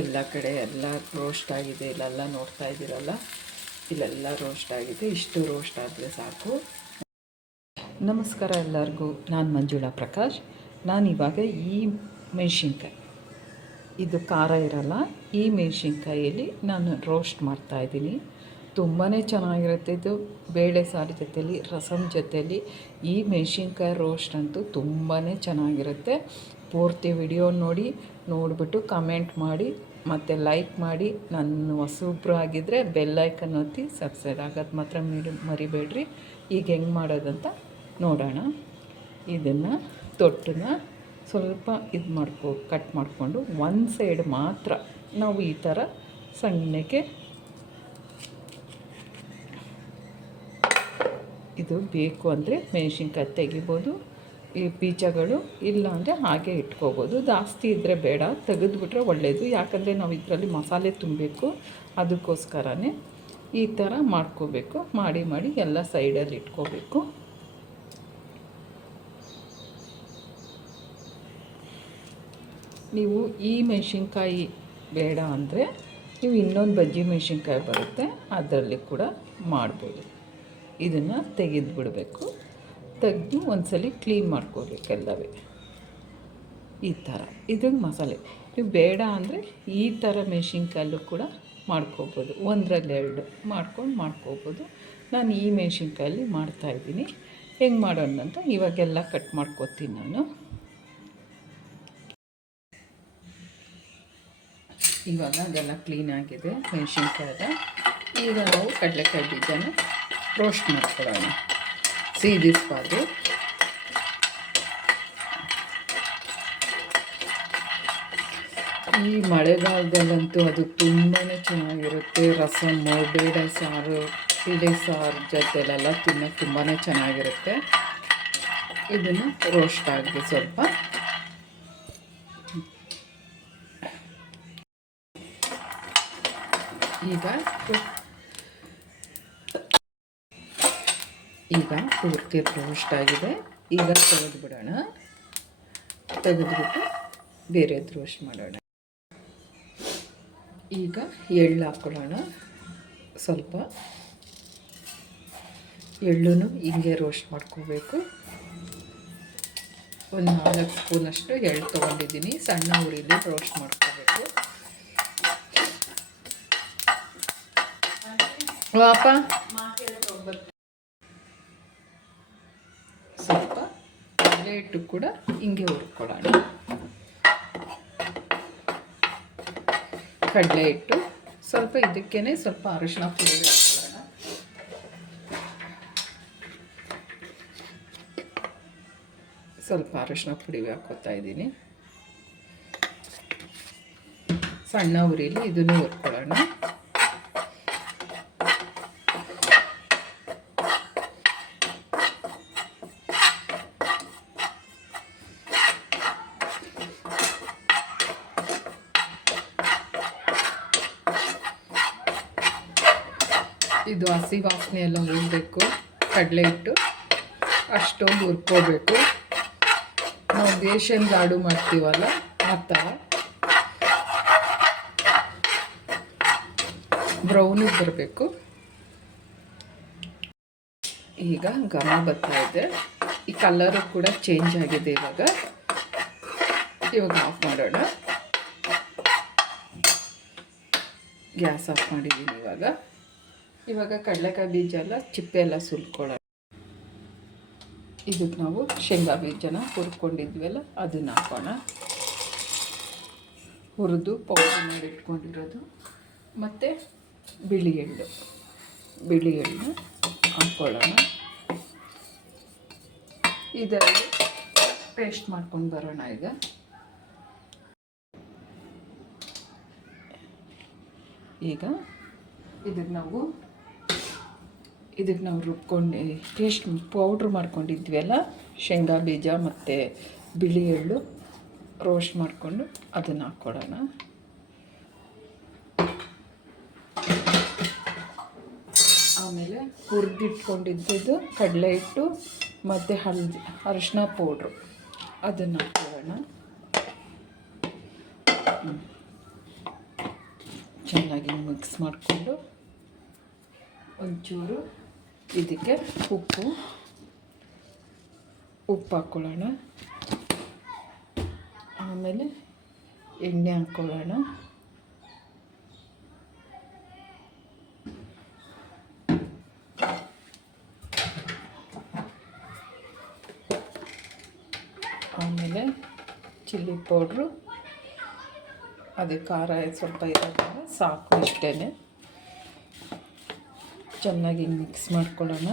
ಎಲ್ಲ ಕಡೆ ಎಲ್ಲ ರೋಸ್ಟ್ ಆಗಿದೆ. ಇಲ್ಲೆಲ್ಲ ನೋಡ್ತಾ ಇದ್ದೀರಲ್ಲ, ಇಲ್ಲೆಲ್ಲ ರೋಸ್ಟ್ ಆಗಿದೆ. ಇಷ್ಟು ರೋಸ್ಟ್ ಆದರೆ ಸಾಕು. ನಮಸ್ಕಾರ ಎಲ್ಲರಿಗೂ. ನಾನು ಮಂಜುಳಾ ಪ್ರಕಾಶ್. ನಾನಿವಾಗ ಈ ಮೆಣಸಿನ್ಕಾಯಿ, ಇದು ಖಾರ ಇರಲ್ಲ, ಈ ಮೆಣಸಿನ್ಕಾಯಲ್ಲಿ ನಾನು ರೋಸ್ಟ್ ಮಾಡ್ತಾಯಿದ್ದೀನಿ. ತುಂಬಾ ಚೆನ್ನಾಗಿರುತ್ತೆ ಇದು. ಬೇಳೆ ಸಾರು ಜೊತೆಲಿ, ರಸಮ್ ಜೊತೆಲಿ ಈ ಮೆಣಸಿನ್ಕಾಯಿ ರೋಸ್ಟ್ ಅಂತೂ ತುಂಬಾ ಚೆನ್ನಾಗಿರುತ್ತೆ. ಪೂರ್ತಿ ವಿಡಿಯೋ ನೋಡಿಬಿಟ್ಟು ಕಮೆಂಟ್ ಮಾಡಿ ಮತ್ತು ಲೈಕ್ ಮಾಡಿ. ನನ್ನ ಹೊಸಬ್ರು ಆಗಿದ್ದರೆ ಬೆಲ್ ಐಕನ್ ಒತ್ತಿ ಸಬ್ಸ್ಕ್ರೈಬ್ ಆಗೋದು ಮಾತ್ರ ಮರಿಬೇಡ್ರಿ. ಈಗ ಹೆಂಗೆ ಮಾಡೋದಂತ ನೋಡೋಣ. ಇದನ್ನು ತೊಟ್ಟನ್ನ ಸ್ವಲ್ಪ ಕಟ್ ಮಾಡಿಕೊಂಡು ಒಂದು ಸೈಡ್ ಮಾತ್ರ ನಾವು ಈ ಥರ ಸಣ್ಣಕ್ಕೆ, ಇದು ಬೇಕು ಅಂದರೆ ಮೆಣಸಿನ್ಕಾಯಿ ತೆಗಿಬೋದು, ಈ ಬೀಜಗಳು ಇಲ್ಲ ಅಂದರೆ ಹಾಗೆ ಇಟ್ಕೋಬೋದು. ಜಾಸ್ತಿ ಇದ್ದರೆ ಬೇಡ, ತೆಗೆದುಬಿಟ್ರೆ ಒಳ್ಳೆಯದು. ಯಾಕಂದರೆ ನಾವು ಇದರಲ್ಲಿ ಮಸಾಲೆ ತುಂಬಬೇಕು, ಅದಕ್ಕೋಸ್ಕರನೇ ಈ ಥರ ಮಾಡ್ಕೋಬೇಕು. ಮಾಡಿ ಎಲ್ಲ ಸೈಡಲ್ಲಿ ಇಟ್ಕೋಬೇಕು. ನೀವು ಈ ಮೆಣಸಿನ್ಕಾಯಿ ಬೇಡ ಅಂದರೆ ನೀವು ಇನ್ನೊಂದು ಬಜ್ಜಿ ಮೆಣಸಿನ್ಕಾಯಿ ಬರುತ್ತೆ, ಅದರಲ್ಲಿ ಕೂಡ ಮಾಡ್ಬೋದು. ಇದನ್ನು ತೆಗೆದುಬಿಡಬೇಕು. ತೆಗೆದು ಒಂದ್ಸಲ ಕ್ಲೀನ್ ಮಾಡ್ಕೋಬೇಕು ಎಲ್ಲವೇ ಈ ಥರ. ಇದು ಮಸಾಲೆ. ನೀವು ಬೇಡ ಅಂದರೆ ಈ ಥರ ಮೆಣಸಿನ್ಕಾಯಲ್ಲೂ ಕೂಡ ಮಾಡ್ಕೋಬೋದು, ಒಂದರಲ್ಲಿ ಎರಡು ಮಾಡ್ಕೋಬೋದು. ನಾನು ಈ ಮೆಣಸಿನ್ಕಾಯಲ್ಲಿ ಮಾಡ್ತಾಯಿದ್ದೀನಿ. ಹೆಂಗೆ ಮಾಡೋಣ ಅಂತ ಇವಾಗೆಲ್ಲ ಕಟ್ ಮಾಡ್ಕೋತೀನಿ ನಾನು. ಇವಾಗ ಅದೆಲ್ಲ ಕ್ಲೀನಾಗಿದೆ ಮೆಣಸಿನ್ಕಾಯದ. ಈಗ ನಾವು ಕಡಲೆಕಾಯಿ ಬೀಜನ ರೋಸ್ಟ್ ಮಾಡ್ಕೊಳ್ಳೋಣ, ಸೀದಿಸ್ಬಾರ್ದು. ಈ ಮಳೆಗಾಲದಲ್ಲಂತೂ ಅದು ತುಂಬಾ ಚೆನ್ನಾಗಿರುತ್ತೆ. ರಸಮ್ಮು, ಬೇಳೆ ಸಾರು, ತಿಳಿ ಸಾರು ಜೊತೆಲೆಲ್ಲ ತಿನ್ನೋಕ್ಕೆ ತುಂಬಾ ಚೆನ್ನಾಗಿರುತ್ತೆ. ಇದನ್ನು ರೋಸ್ಟ್ ಆಗಿದೆ ಸ್ವಲ್ಪ. ಈಗ ಪೂರ್ತಿ ರೋಸ್ಟ್ ಆಗಿದೆ. ಈಗ ತೆಗೆದುಬಿಡೋಣ. ತೆಗೆದುಬಿಟ್ಟು ಬೇರೆದು ರೋಸ್ಟ್ ಮಾಡೋಣ. ಈಗ ಎಳ್ಳು ಹಾಕ್ಕೊಳ್ಳೋಣ. ಸ್ವಲ್ಪ ಎಳ್ಳನ್ನು ಹಿಂಗೆ ರೋಸ್ಟ್ ಮಾಡ್ಕೋಬೇಕು. ಒಂದು 4 ಸ್ಪೂನಷ್ಟು ಎಳ್ಳು ತೊಗೊಂಡಿದ್ದೀನಿ. ಸಣ್ಣ ಉರಿಲಿ ರೋಸ್ಟ್ ಮಾಡ್ಕೋಬೇಕು. ವಾಪ ಸ್ವಲ್ಪ ಕಡಲೆ ಹಿಟ್ಟು ಕೂಡ ಹಿಂಗೆ ಹುರ್ಕೊಳ್ಳೋಣ. ಕಡಲೆ ಹಿಟ್ಟು ಸ್ವಲ್ಪ, ಇದಕ್ಕೇ ಸ್ವಲ್ಪ ಅರಿಶಿನ ಪುಡಿ ಹಾಕ್ಕೊಳ್ಳೋಣ. ಸ್ವಲ್ಪ ಅರಿಶಿನ ಪುಡಿ ಹಾಕ್ಕೋತಾ ಇದ್ದೀನಿ. ಸಣ್ಣ ಉರಿಲಿ ಇದನ್ನು ಹುರ್ಕೊಳ್ಳೋಣ. ಇದು ಹಸಿ ವಾಸನೆ ಎಲ್ಲ ಹೋಗಬೇಕು. ಕಡಲೆ ಹಿಟ್ಟು ಅಷ್ಟೊಂದು ಹುರ್ಕೋಬೇಕು. ನಾವು ಬೇಸನ್ ಲಾಡು ಮಾಡ್ತೀವಲ್ಲ ಆ ಥರ ಬ್ರೌನಿಗೆ ಬರಬೇಕು. ಈಗ ಘಮ ಬರ್ತಾ ಇದೆ. ಈ ಕಲರು ಕೂಡ ಚೇಂಜ್ ಆಗಿದೆ. ಇವಾಗ ಆಫ್ ಮಾಡೋಣ. ಗ್ಯಾಸ್ ಆಫ್ ಮಾಡಿದ್ದೀನಿ. ಇವಾಗ ಕಡಲೆಕಾಯಿ ಬೀಜ ಎಲ್ಲ ಚಿಪ್ಪೆ ಎಲ್ಲ ಸುಲ್ಕೊಳ್ಳೋಣ. ಇದಕ್ಕೆ ನಾವು ಶೇಂಗಾ ಬೀಜನ ಹುರ್ಕೊಂಡಿದ್ವಲ್ಲ ಅದನ್ನು ಹಾಕೋಣ. ಹುರಿದು ಪೌಡರ್ ಮಾಡಿ ಇಟ್ಕೊಂಡಿರೋದು ಮತ್ತು ಬಿಳಿ ಎಳ್ಳು ಹಾಕ್ಕೊಳ್ಳೋಣ. ಇದರಲ್ಲಿ ಪೇಸ್ಟ್ ಮಾಡ್ಕೊಂಡು ಬರೋಣ. ಈಗ ಇದಕ್ಕೆ ನಾವು ರುಬ್ಕೊಂಡು ಪೇಸ್ಟ್ ಪೌಡ್ರ್ ಮಾಡ್ಕೊಂಡಿದ್ವಲ್ಲ, ಶೇಂಗಾ ಬೀಜ ಮತ್ತು ಬಿಳಿ ಎಳ್ಳು ರೋಸ್ಟ್ ಮಾಡಿಕೊಂಡು ಅದನ್ನು ಹಾಕ್ಕೊಳ್ಳೋಣ. ಆಮೇಲೆ ಹುರಿದಿಟ್ಕೊಂಡಿದ್ದು ಕಡಲೆ ಹಿಟ್ಟು ಮತ್ತು ಅರಿಶಿನ ಪೌಡ್ರು ಅದನ್ನು ಹಾಕ್ಕೊಳ್ಳೋಣ. ಚೆನ್ನಾಗಿ ಮಿಕ್ಸ್ ಮಾಡಿಕೊಂಡು ಒಂಚೂರು ಇದಕ್ಕೆ ಉಪ್ಪು ಹಾಕ್ಕೊಳ್ಳೋಣ. ಆಮೇಲೆ ಎಣ್ಣೆ ಹಾಕ್ಕೊಳ್ಳೋಣ. ಆಮೇಲೆ ಚಿಲ್ಲಿ ಪೌಡ್ರು, ಅದೇ ಖಾರ ಸ್ವಲ್ಪ ಇರೋದ್ರಿಂದ ಸಾಕು, ಇಷ್ಟೇ. ಚೆನ್ನಾಗಿ ಮಿಕ್ಸ್ ಮಾಡ್ಕೊಳ್ಳೋಣ.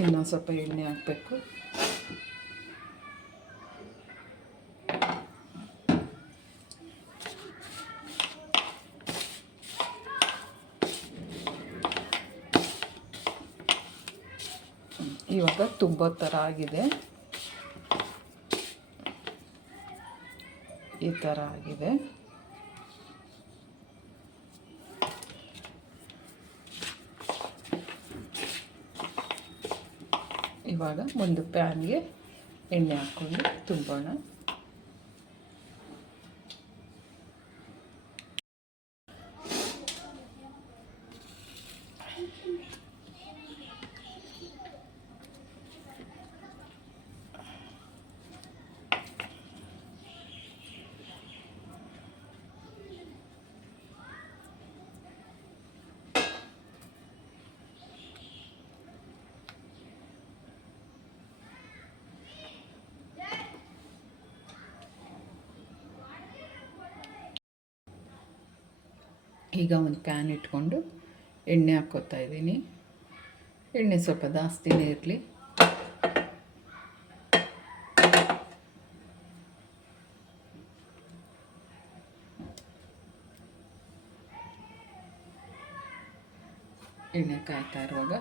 ಇನ್ನೂ ಸ್ವಲ್ಪ ಎಣ್ಣೆ ಹಾಕಬೇಕು. ಇವಾಗ ತುಂಬ ಥರ ಆಗಿದೆ, ಈ ಥರ ಆಗಿದೆ. ಇವಾಗ ಒಂದು ಪ್ಯಾನ್ಗೆ ಎಣ್ಣೆ ಹಾಕ್ಕೊಂಡು ತುಂಬೋಣ. ಈಗ ಒಂದು ಪ್ಯಾನ್ ಇಟ್ಕೊಂಡು ಎಣ್ಣೆ ಹಾಕ್ಕೋತಾ ಇದ್ದೀನಿ. ಎಣ್ಣೆ ಸ್ವಲ್ಪ ಜಾಸ್ತಿನೇ ಇರಲಿ. ಎಣ್ಣೆ ಕಾಯ್ತಾ ಇರುವಾಗ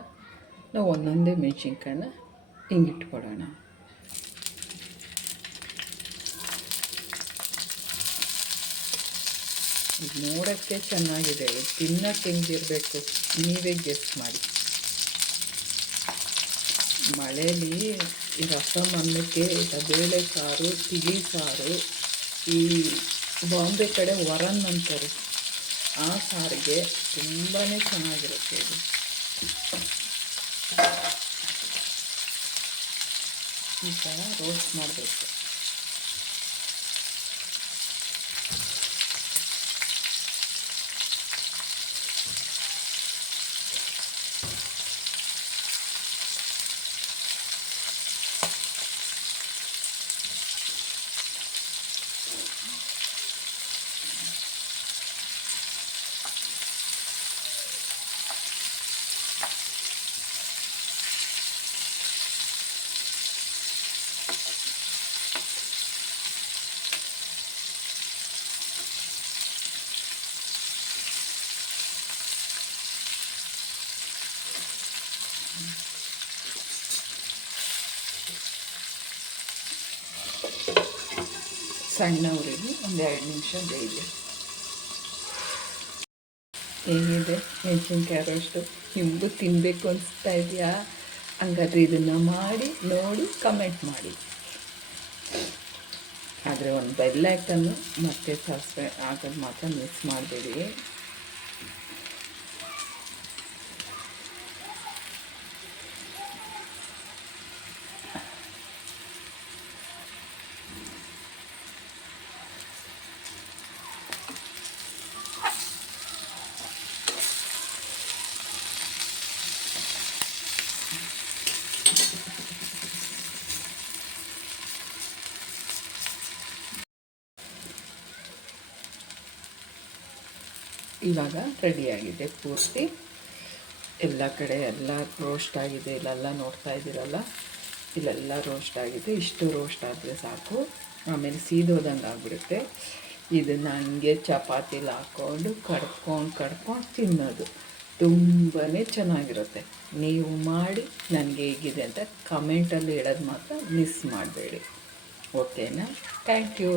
ನಾವು ಒಂದೊಂದೇ ಮೆಣಸಿನ್ಕಾಯನ್ನ ಹಿಂಗಿಟ್ಕೊಡೋಣ. ಇದು ನೋಡೋಕ್ಕೆ ಚೆನ್ನಾಗಿದೆ, ತಿನ್ನೋಕ್ಕೆ ಹೆಂಗಿರಬೇಕು ನೀವೇ ಗೆಸ್ ಮಾಡಿ. ಮಳೇಲಿ ಈ ರಸಮ್ ಅನ್ನಕ್ಕೆ ಬೇಳೆ ಸಾರು, ತಿಳಿ ಸಾರು, ಈ ಬಾಂಬೆ ಕಡೆ ವರನ್ ಅಂತಾರೆ, ಆ ಸಾರಿಗೆ ತುಂಬಾ ಚೆನ್ನಾಗಿರುತ್ತೆ. ಇದು ಈ ಥರ ರೋಸ್ಟ್ ಮಾಡಬೇಕು. ಸಣ್ಣ ಉರಿಲಿ ಒಂದು 2 ನಿಮಿಷ ಬೇಯಿದೆ. ಹೇಗಿದೆ ಮೆಣಸಿನ್ಕಾಯಿ ರೋಸ್ಟು? ನಿಮಗೂ ತಿನ್ನಬೇಕು ಅನಿಸ್ತಾ ಇದೆಯಾ? ಹಂಗಾದ್ರೆ ಇದನ್ನು ಮಾಡಿ ನೋಡಿ ಕಮೆಂಟ್ ಮಾಡಿ. ಆದರೆ ಒಂದು ಬೆಲ್ ಐಕನ್ನು ಮತ್ತೆ ಸಬ್ಸ್ಕ್ರೈಬ್ ಆಗೋದು ಮಾತ್ರ ಮಿಸ್ ಮಾಡಬೇಡಿ. ಇವಾಗ ರೆಡಿಯಾಗಿದೆ ಪೂರ್ತಿ. ಎಲ್ಲ ಕಡೆ ಎಲ್ಲ ರೋಸ್ಟ್ ಆಗಿದೆ. ಇಲ್ಲೆಲ್ಲ ನೋಡ್ತಾ ಇದ್ದೀರಲ್ಲ, ಇಲ್ಲೆಲ್ಲ ರೋಸ್ಟ್ ಆಗಿದೆ. ಇಷ್ಟು ರೋಸ್ಟ್ ಆದರೆ ಸಾಕು, ಆಮೇಲೆ ಸೀದೋದಂಗೆ ಆಗಿಬಿಡುತ್ತೆ. ಇದನ್ನು ಹಂಗೆ ಚಪಾತಿಲಿ ಹಾಕ್ಕೊಂಡು ಕಡ್ಕೊಂಡು ತಿನ್ನೋದು ತುಂಬಾ ಚೆನ್ನಾಗಿರುತ್ತೆ. ನೀವು ಮಾಡಿ ನನಗೆ ಹೇಗಿದೆ ಅಂತ ಕಮೆಂಟಲ್ಲಿ ಹೇಳೋದು ಮಾತ್ರ ಮಿಸ್ ಮಾಡಬೇಡಿ. ಓಕೆನಾ? Thank you.